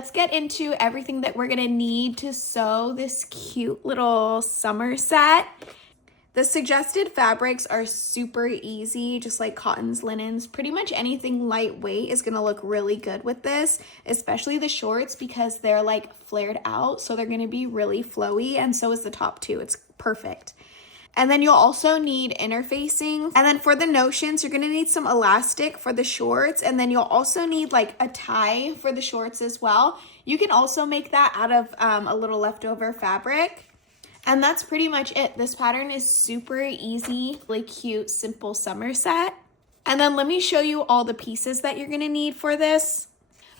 let's get into everything that we're gonna need to sew this cute little summer set. The suggested fabrics are super easy, just like cottons, linens, pretty much anything lightweight is gonna look really good with this, especially the shorts because they're like flared out, so they're gonna be really flowy, and so is the top too. It's perfect. And then you'll also need interfacing. And then for the notions, you're gonna need some elastic for the shorts, and then you'll also need like a tie for the shorts as well. You can also make that out of a little leftover fabric. And that's pretty much it. This pattern is super easy, really cute, simple summer set. And then let me show you all the pieces that you're gonna need for this.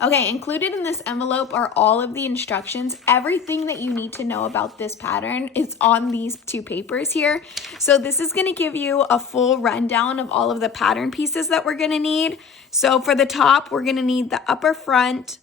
Okay, included in this envelope are all of the instructions. Everything that you need to know about this pattern is on these two papers here. So this is gonna give you a full rundown of all of the pattern pieces that we're gonna need. So for the top, we're gonna need the upper front,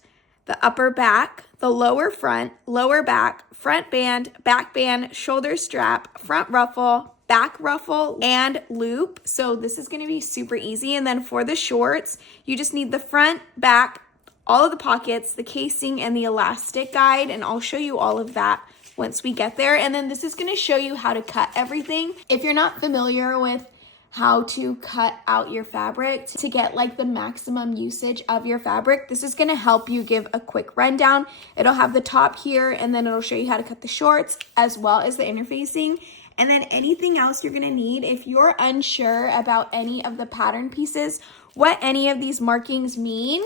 the upper back, the lower front, lower back, front band, back band, shoulder strap, front ruffle, back ruffle, and loop. So this is gonna be super easy. And then for the shorts, you just need the front, back, all of the pockets, the casing, and the elastic guide. And I'll show you all of that once we get there. And then this is gonna show you how to cut everything. If you're not familiar with how to cut out your fabric to get like the maximum usage of your fabric, this is gonna help you give a quick rundown. It'll have the top here, and then it'll show you how to cut the shorts as well as the interfacing. And then anything else you're gonna need, if you're unsure about any of the pattern pieces, what any of these markings mean,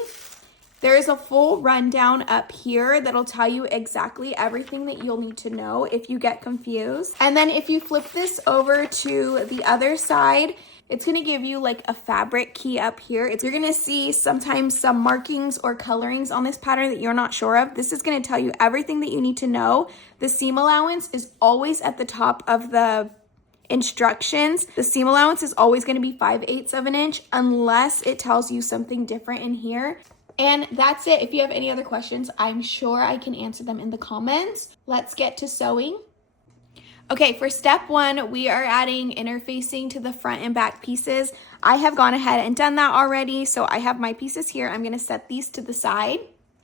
there is a full rundown up here that'll tell you exactly everything that you'll need to know if you get confused. And then if you flip this over to the other side, it's gonna give you like a fabric key up here. You're gonna see sometimes some markings or colorings on this pattern that you're not sure of. This is gonna tell you everything that you need to know. The seam allowance is always at the top of the instructions. The seam allowance is always gonna be 5/8 of an inch unless it tells you something different in here. And that's it. If you have any other questions, I'm sure I can answer them in the comments. Let's get to sewing. Okay, for step one, we are adding interfacing to the front and back pieces. I have gone ahead and done that already, so I have my pieces here. I'm gonna set these to the side.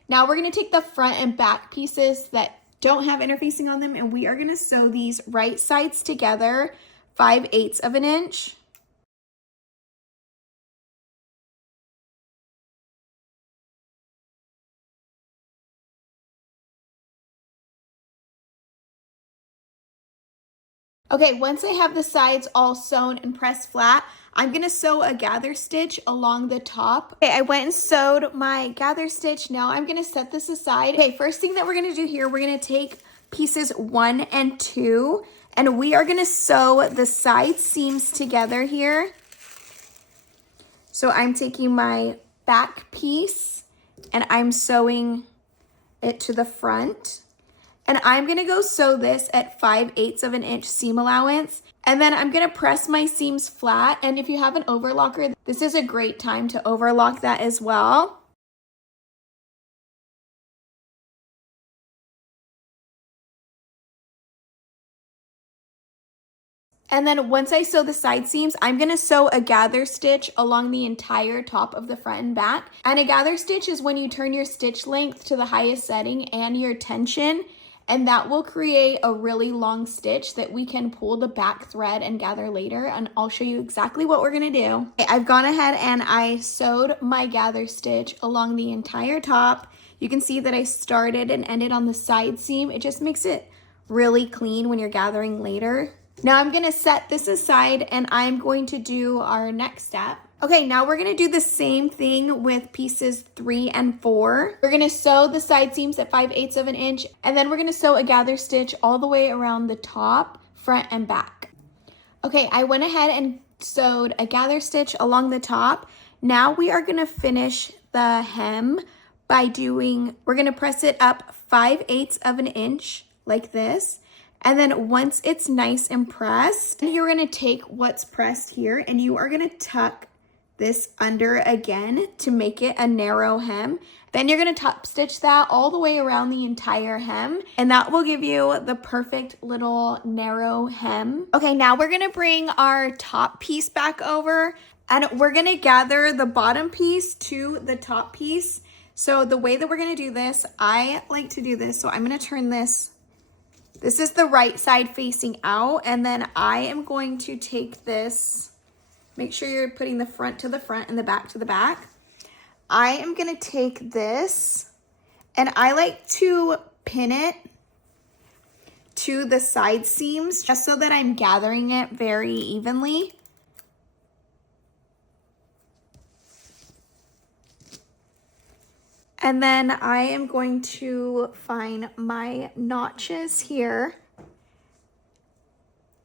Now we're gonna take the front and back pieces that don't have interfacing on them, and we are gonna sew these right sides together, 5/8 of an inch. Okay, once I have the sides all sewn and pressed flat, I'm gonna sew a gather stitch along the top. Okay, I went and sewed my gather stitch. Now I'm gonna set this aside. Okay, first thing that we're gonna do here, we're gonna take pieces 1 and 2, and we are gonna sew the side seams together here. So I'm taking my back piece and I'm sewing it to the front. And I'm gonna go sew this at 5/8 of an inch seam allowance. And then I'm gonna press my seams flat. And if you have an overlocker, this is a great time to overlock that as well. And then once I sew the side seams, I'm gonna sew a gather stitch along the entire top of the front and back. And a gather stitch is when you turn your stitch length to the highest setting and your tension, and that will create a really long stitch that we can pull the back thread and gather later, and I'll show you exactly what we're gonna do. Okay, I've gone ahead and I sewed my gather stitch along the entire top. You can see that I started and ended on the side seam. It just makes it really clean when you're gathering later. Now I'm gonna set this aside and I'm going to do our next step. Okay, now we're gonna do the same thing with pieces 3 and 4. We're gonna sew the side seams at 5/8 of an inch, and then we're gonna sew a gather stitch all the way around the top, front and back. Okay, I went ahead and sewed a gather stitch along the top. Now we are gonna finish the hem by we're gonna press it up 5/8 of an inch like this. And then once it's nice and pressed, you're gonna take what's pressed here and you are gonna tuck this under again to make it a narrow hem. Then you're gonna top stitch that all the way around the entire hem, and that will give you the perfect little narrow hem. Okay, now we're gonna bring our top piece back over and we're gonna gather the bottom piece to the top piece. So the way that we're gonna do this, I like to do this. So I'm gonna turn this, this is the right side facing out. And then I am going to take this, make sure you're putting the front to the front and the back to the back. I am gonna take this and I like to pin it to the side seams just so that I'm gathering it very evenly. And then I am going to find my notches here.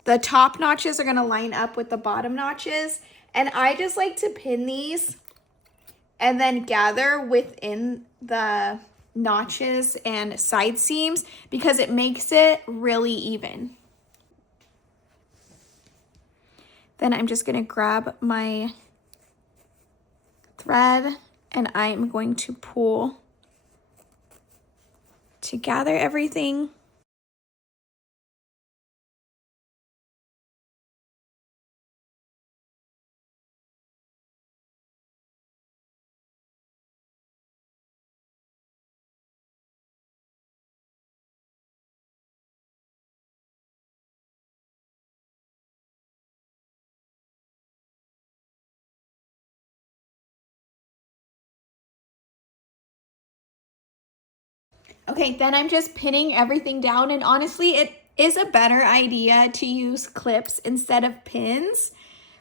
The top notches are gonna line up with the bottom notches. And I just like to pin these and then gather within the notches and side seams because it makes it really even. Then I'm just gonna grab my thread and I'm going to pull to gather everything. Okay, then I'm just pinning everything down, and honestly, it is a better idea to use clips instead of pins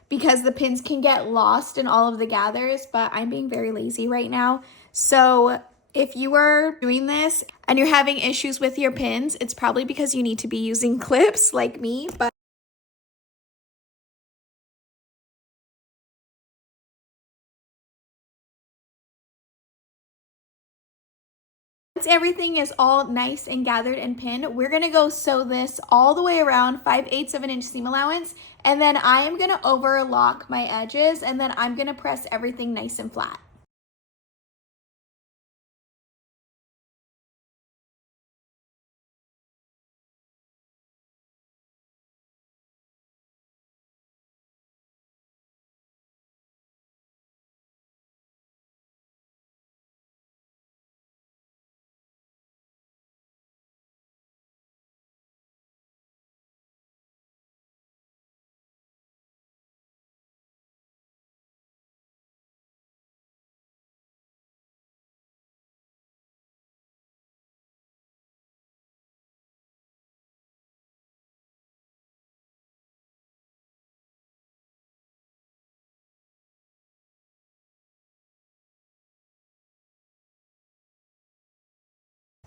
because the pins can get lost in all of the gathers, but I'm being very lazy right now. So if you are doing this and you're having issues with your pins, it's probably because you need to be using clips like me, but once everything is all nice and gathered and pinned, we're gonna go sew this all the way around 5/8 of an inch seam allowance, and then I am gonna overlock my edges, and then I'm gonna press everything nice and flat.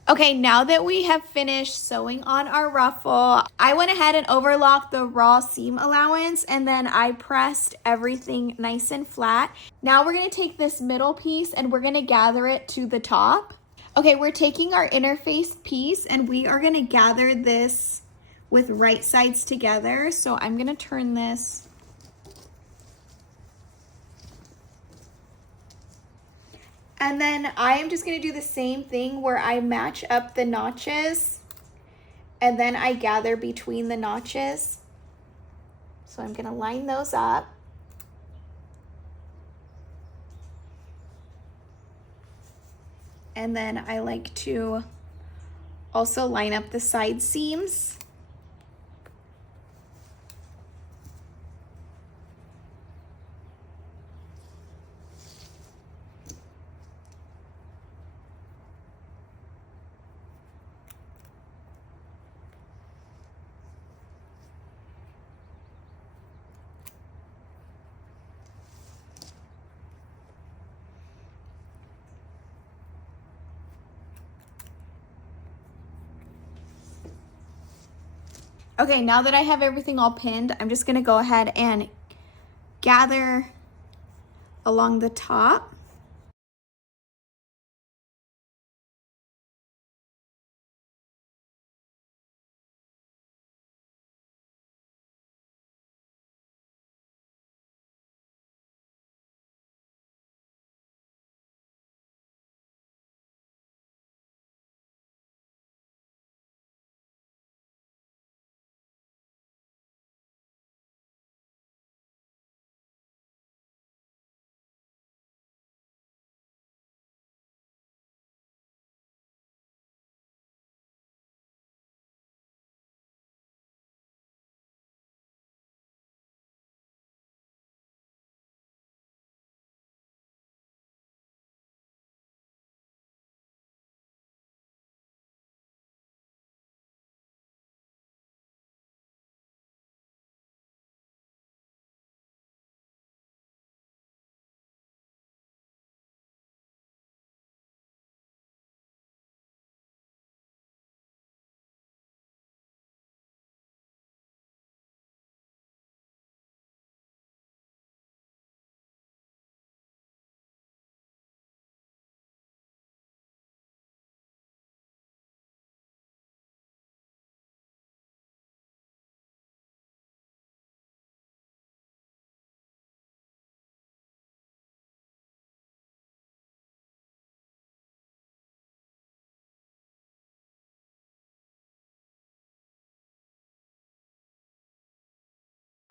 Okay, now that we have finished sewing on our ruffle, I went ahead and overlocked the raw seam allowance, and then I pressed everything nice and flat. Now we're gonna take this middle piece and we're gonna gather it to the top. Okay, we're taking our interface piece and we are gonna gather this with right sides together. So I'm gonna turn this and then I am just gonna do the same thing where I match up the notches and then I gather between the notches. So I'm gonna line those up. And then I like to also line up the side seams. Okay, now that I have everything all pinned, I'm just gonna go ahead and gather along the top.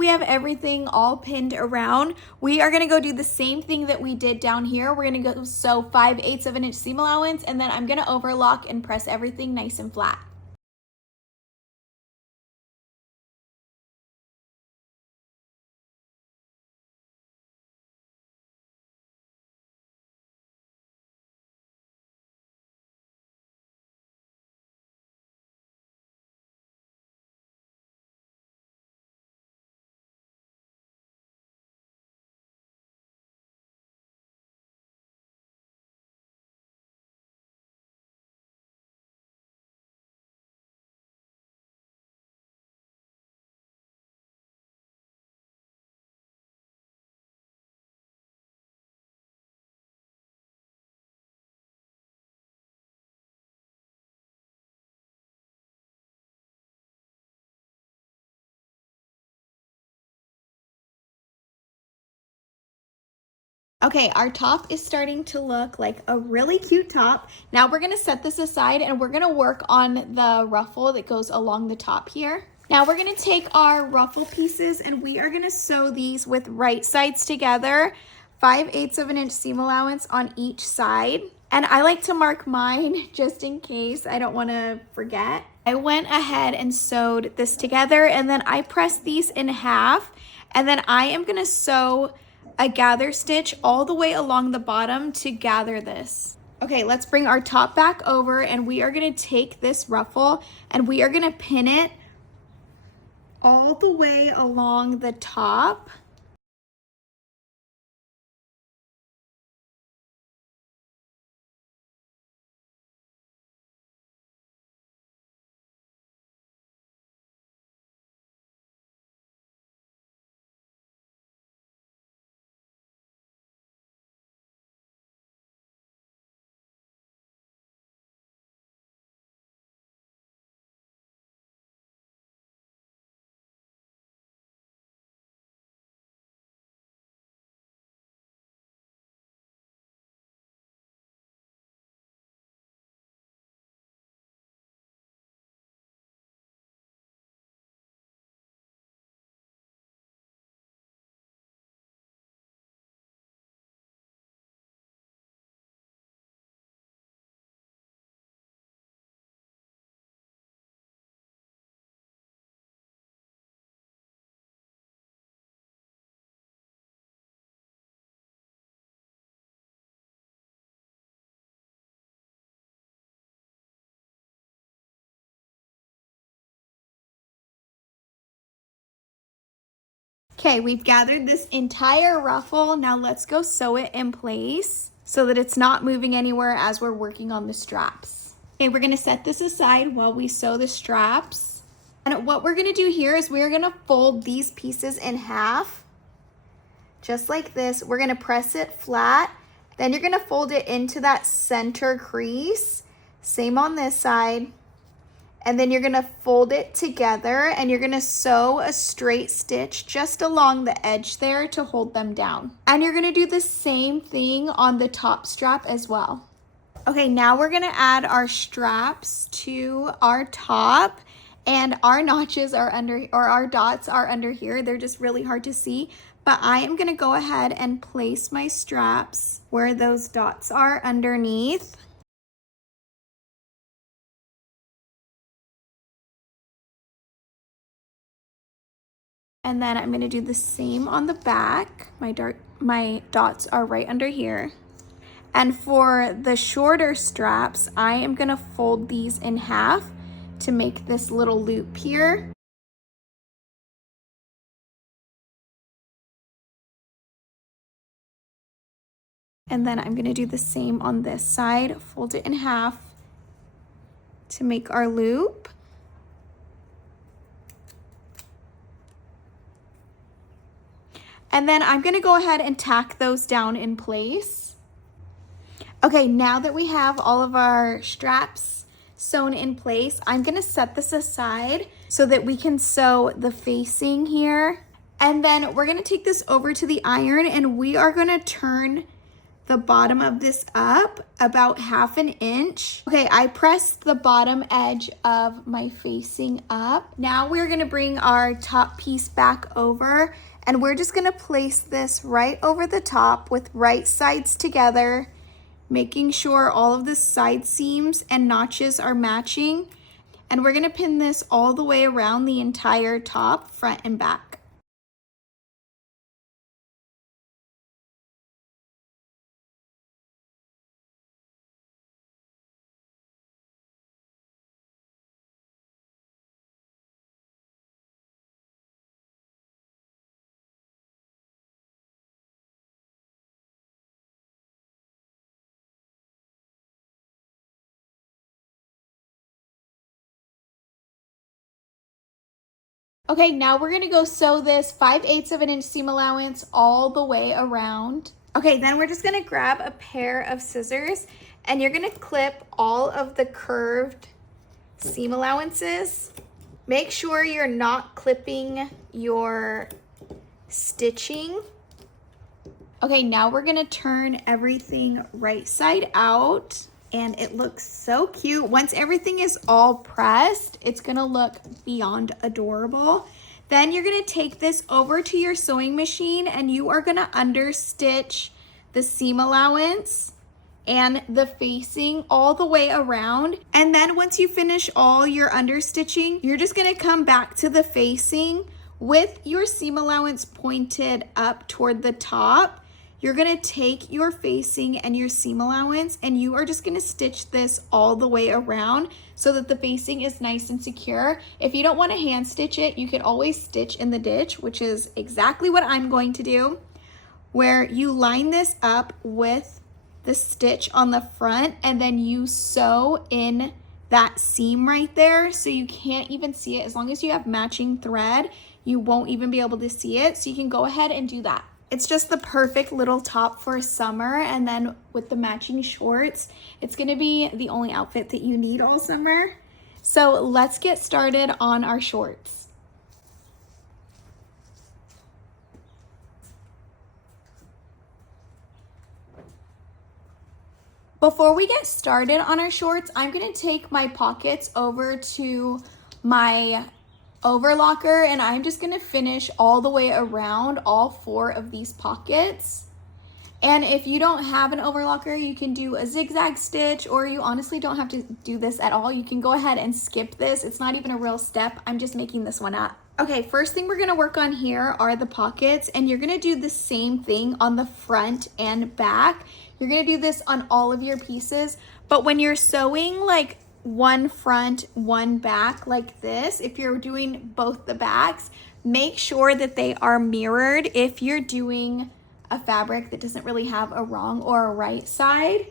We have everything all pinned around. We are gonna go do the same thing that we did down here. We're gonna go sew 5/8 of an inch seam allowance, and then I'm gonna overlock and press everything nice and flat. Okay, our top is starting to look like a really cute top. Now we're gonna set this aside and we're gonna work on the ruffle that goes along the top here. Now we're gonna take our ruffle pieces and we are gonna sew these with right sides together, 5/8 of an inch seam allowance on each side. And I like to mark mine just in case I don't wanna forget. I went ahead and sewed this together and then I pressed these in half, and then I am gonna sew a gather stitch all the way along the bottom to gather this. Okay, let's bring our top back over and we are gonna take this ruffle and we are gonna pin it all the way along the top. Okay, we've gathered this entire ruffle. Now let's go sew it in place so that it's not moving anywhere as we're working on the straps. Okay, we're gonna set this aside while we sew the straps. And what we're gonna do here is we're gonna fold these pieces in half, just like this. We're gonna press it flat. Then you're gonna fold it into that center crease. Same on this side. And then you're gonna fold it together and you're gonna sew a straight stitch just along the edge there to hold them down. And you're gonna do the same thing on the top strap as well. Okay, now we're gonna add our straps to our top, and our notches are under, or our dots are under here. They're just really hard to see, but I am gonna go ahead and place my straps where those dots are underneath. And then I'm gonna do the same on the back. My dots are right under here. And for the shorter straps, I am gonna fold these in half to make this little loop here. And then I'm gonna do the same on this side, fold it in half to make our loop. And then I'm gonna go ahead and tack those down in place. Okay, now that we have all of our straps sewn in place, I'm gonna set this aside so that we can sew the facing here. And then we're gonna take this over to the iron and we are gonna turn the bottom of this up about 1/2 inch. Okay, I pressed the bottom edge of my facing up. Now we're gonna bring our top piece back over, and we're just gonna place this right over the top with right sides together, making sure all of the side seams and notches are matching. And we're gonna pin this all the way around the entire top, front and back. Okay, now we're gonna go sew this 5/8 of an inch seam allowance all the way around. Okay, then we're just gonna grab a pair of scissors and you're gonna clip all of the curved seam allowances. Make sure you're not clipping your stitching. Okay, now we're gonna turn everything right side out. And it looks so cute. Once everything is all pressed, it's gonna look beyond adorable. Then you're gonna take this over to your sewing machine and you are gonna understitch the seam allowance and the facing all the way around. And then once you finish all your understitching, you're just gonna come back to the facing with your seam allowance pointed up toward the top. You're gonna take your facing and your seam allowance and you are just gonna stitch this all the way around so that the facing is nice and secure. If you don't wanna hand stitch it, you could always stitch in the ditch, which is exactly what I'm going to do, where you line this up with the stitch on the front and then you sew in that seam right there so you can't even see it. As long as you have matching thread, you won't even be able to see it. So you can go ahead and do that. It's just the perfect little top for summer, and then with the matching shorts, it's gonna be the only outfit that you need all summer. So let's get started on our shorts. Before we get started on our shorts, I'm gonna take my pockets over to my overlocker and I'm just gonna finish all the way around all 4 of these pockets. And if you don't have an overlocker, you can do a zigzag stitch, or you honestly don't have to do this at all. You can go ahead and skip this. It's not even a real step. I'm just making this one up. Okay, first thing we're gonna work on here are the pockets, and you're gonna do the same thing on the front and back. You're gonna do this on all of your pieces, but when you're sewing like one front, one back like this, if you're doing both the backs, make sure that they are mirrored if you're doing a fabric that doesn't really have a wrong or a right side,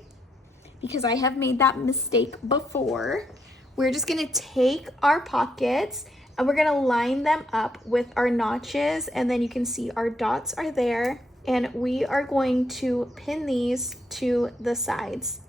because I have made that mistake before. We're just gonna take our pockets and we're gonna line them up with our notches, and then you can see our dots are there, and we are going to pin these to the sides.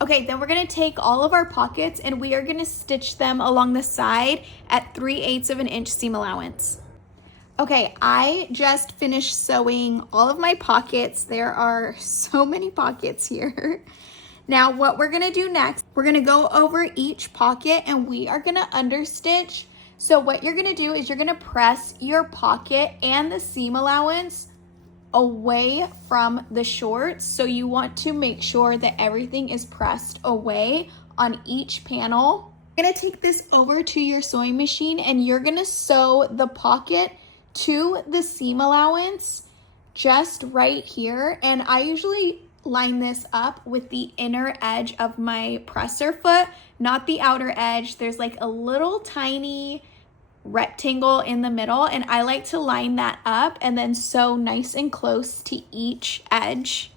Okay, then we're gonna take all of our pockets and we are gonna stitch them along the side at 3/8 of an inch seam allowance. Okay, I just finished sewing all of my pockets. There are so many pockets here. Now what we're gonna do next, we're gonna go over each pocket and we are gonna understitch. So what you're gonna do is you're gonna press your pocket and the seam allowance away from the shorts. So you want to make sure that everything is pressed away on each panel. You're gonna take this over to your sewing machine and you're gonna sew the pocket to the seam allowance just right here. And I usually line this up with the inner edge of my presser foot, not the outer edge. There's like a little tiny rectangle in the middle, and I like to line that up and then sew nice and close to each edge.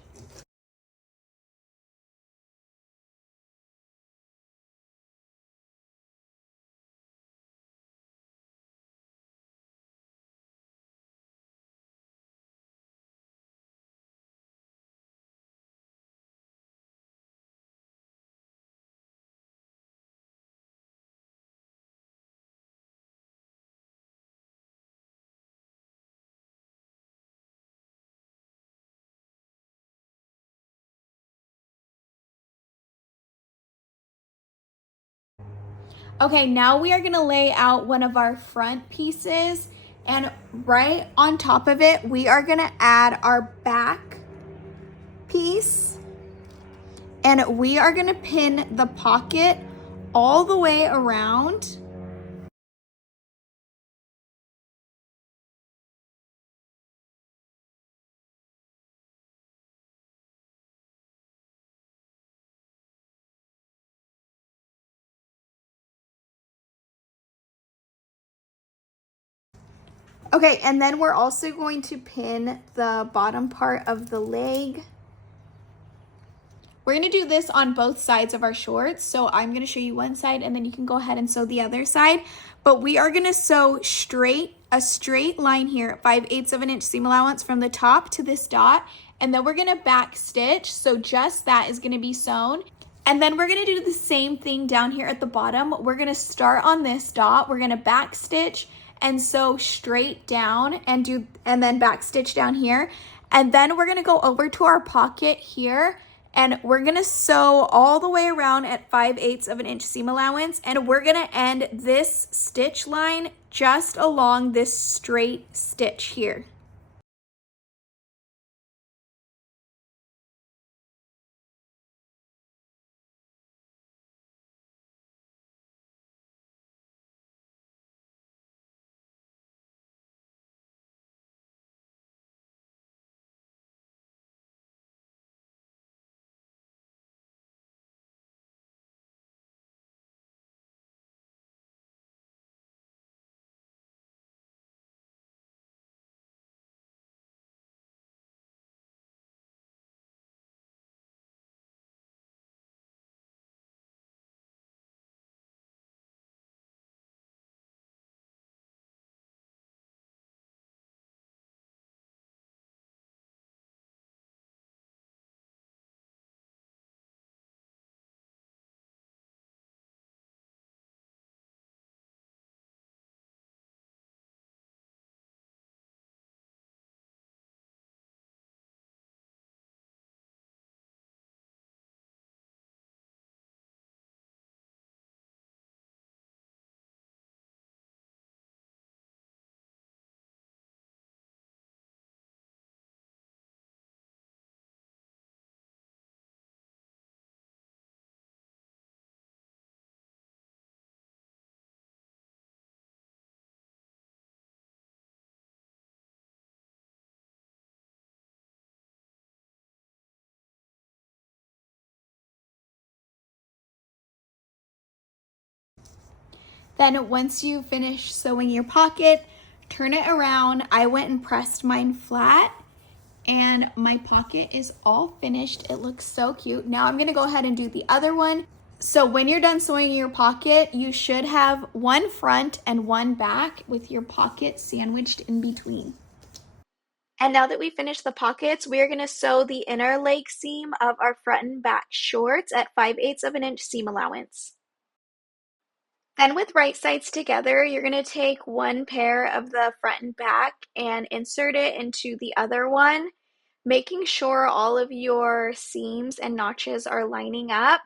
Okay, now we are gonna lay out one of our front pieces, and right on top of it, we are gonna add our back piece, and we are gonna pin the pocket all the way around. Okay, and then we're also going to pin the bottom part of the leg. We're gonna do this on both sides of our shorts. So I'm gonna show you one side and then you can go ahead and sew the other side. But we are gonna sew a straight line here, 5/8 of an inch seam allowance from the top to this dot. And then we're gonna back stitch. So just that is gonna be sewn. And then we're gonna do the same thing down here at the bottom. We're gonna start on this dot. We're gonna back stitch and sew straight down and then back stitch down here. And then we're gonna go over to our pocket here, and we're gonna sew all the way around at 5/8 of an inch seam allowance, and we're gonna end this stitch line just along this straight stitch here. Then once you finish sewing your pocket, turn it around. I went and pressed mine flat, and my pocket is all finished. It looks so cute. Now I'm gonna go ahead and do the other one. So when you're done sewing your pocket, you should have one front and one back with your pocket sandwiched in between. And now that we finished the pockets, we are gonna sew the inner leg seam of our front and back shorts at 5/8 of an inch seam allowance. Then with right sides together, you're going to take one pair of the front and back and insert it into the other one, making sure all of your seams and notches are lining up.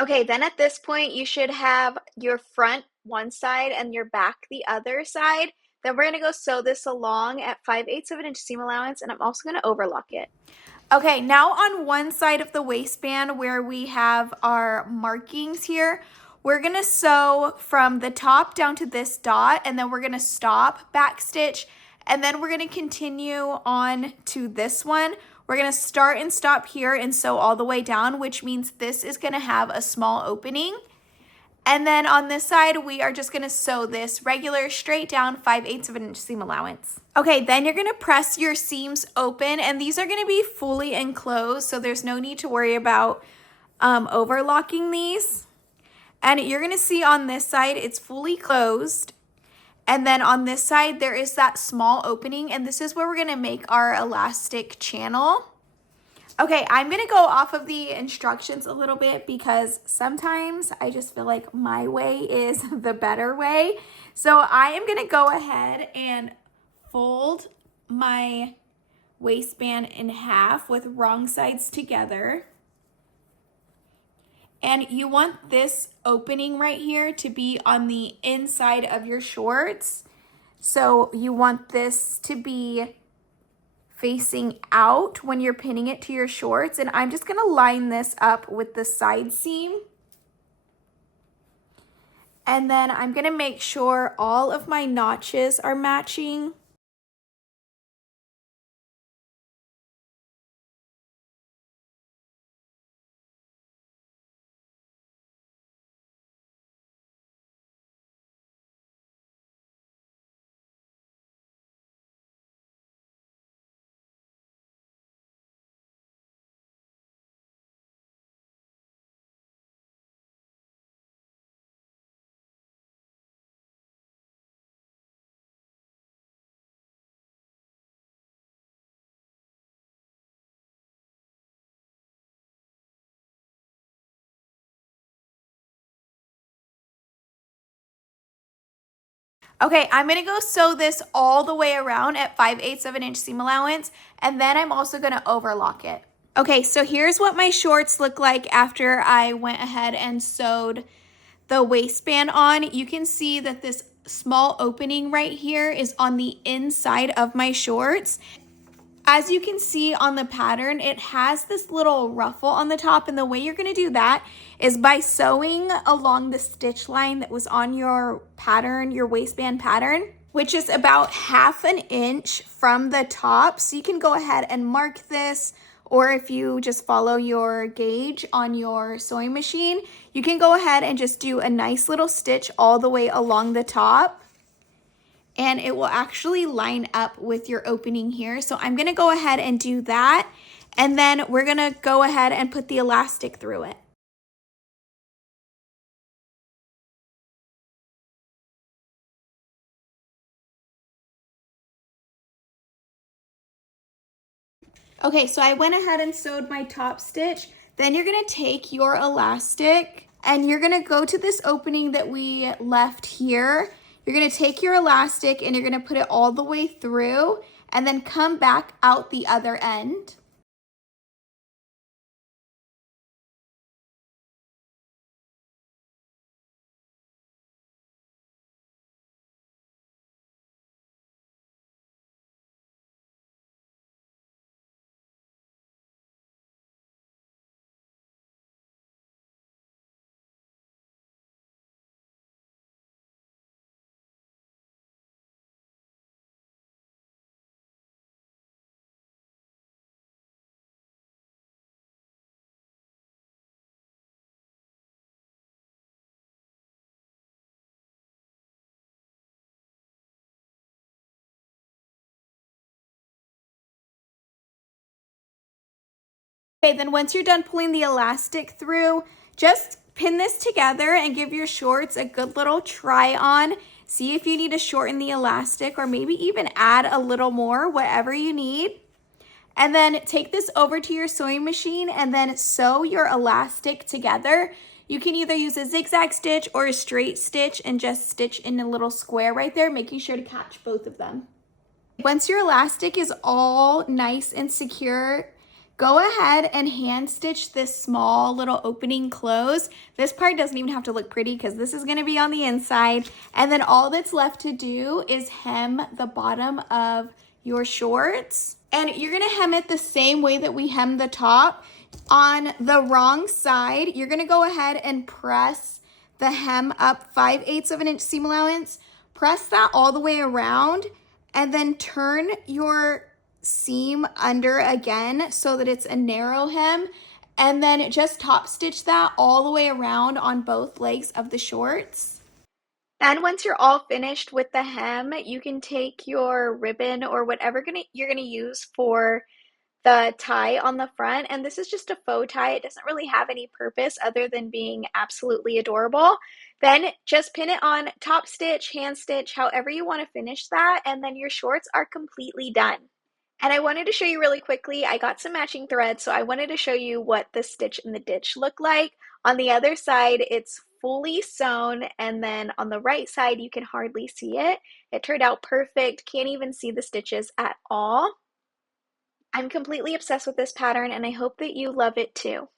Okay, then at this point, you should have your front one side and your back the other side. Then we're gonna go sew this along at 5/8 of an inch seam allowance, and I'm also gonna overlock it. Okay, now on one side of the waistband where we have our markings here, we're gonna sew from the top down to this dot, and then we're gonna stop, back stitch, and then we're gonna continue on to this one. We're gonna start and stop here and sew all the way down, which means this is gonna have a small opening. And then on this side, we are just gonna sew this regular straight down 5/8 of an inch seam allowance. Okay, then you're gonna press your seams open, and these are gonna be fully enclosed, so there's no need to worry about overlocking these. And you're gonna see on this side, it's fully closed. And then on this side, there is that small opening, and this is where we're gonna make our elastic channel. Okay, I'm gonna go off of the instructions a little bit because sometimes I just feel like my way is the better way. So I am gonna go ahead and fold my waistband in half with wrong sides together. And you want this opening right here to be on the inside of your shorts. So you want this to be facing out when you're pinning it to your shorts. And I'm just gonna line this up with the side seam. And then I'm gonna make sure all of my notches are matching. Okay, I'm gonna go sew this all the way around at 5/8 of an inch seam allowance, and then I'm also gonna overlock it. Okay, so here's what my shorts look like after I went ahead and sewed the waistband on. You can see that this small opening right here is on the inside of my shorts. As you can see on the pattern, it has this little ruffle on the top, and the way you're gonna do that is by sewing along the stitch line that was on your pattern, your waistband pattern, which is about 1/2 inch from the top. So you can go ahead and mark this, or if you just follow your gauge on your sewing machine, you can go ahead and just do a nice little stitch all the way along the top. And it will actually line up with your opening here. So I'm gonna go ahead and do that. And then we're gonna go ahead and put the elastic through it. Okay, so I went ahead and sewed my top stitch. Then you're gonna take your elastic and you're gonna go to this opening that we left here. You're gonna take your elastic and you're gonna put it all the way through and then come back out the other end. Okay, then once you're done pulling the elastic through, just pin this together and give your shorts a good little try on. See if you need to shorten the elastic or maybe even add a little more, whatever you need. And then take this over to your sewing machine and then sew your elastic together. You can either use a zigzag stitch or a straight stitch and just stitch in a little square right there, making sure to catch both of them. Once your elastic is all nice and secure, Go ahead and hand stitch this small little opening close. This part doesn't even have to look pretty because this is gonna be on the inside. And then all that's left to do is hem the bottom of your shorts. And you're gonna hem it the same way that we hem the top. On the wrong side, you're gonna go ahead and press the hem up 5/8 of an inch seam allowance. Press that all the way around and then turn your seam under again so that it's a narrow hem, and then just top stitch that all the way around on both legs of the shorts. And once you're all finished with the hem, you can take your ribbon or whatever you're gonna use for the tie on the front, and this is just a faux tie. It doesn't really have any purpose other than being absolutely adorable. Then just pin it on, top stitch, hand stitch, however you want to finish that, and then your shorts are completely done. And I wanted to show you really quickly, I got some matching thread, so I wanted to show you what the stitch in the ditch look like. On the other side, it's fully sewn, and then on the right side, you can hardly see it. It turned out perfect, can't even see the stitches at all. I'm completely obsessed with this pattern, and I hope that you love it too.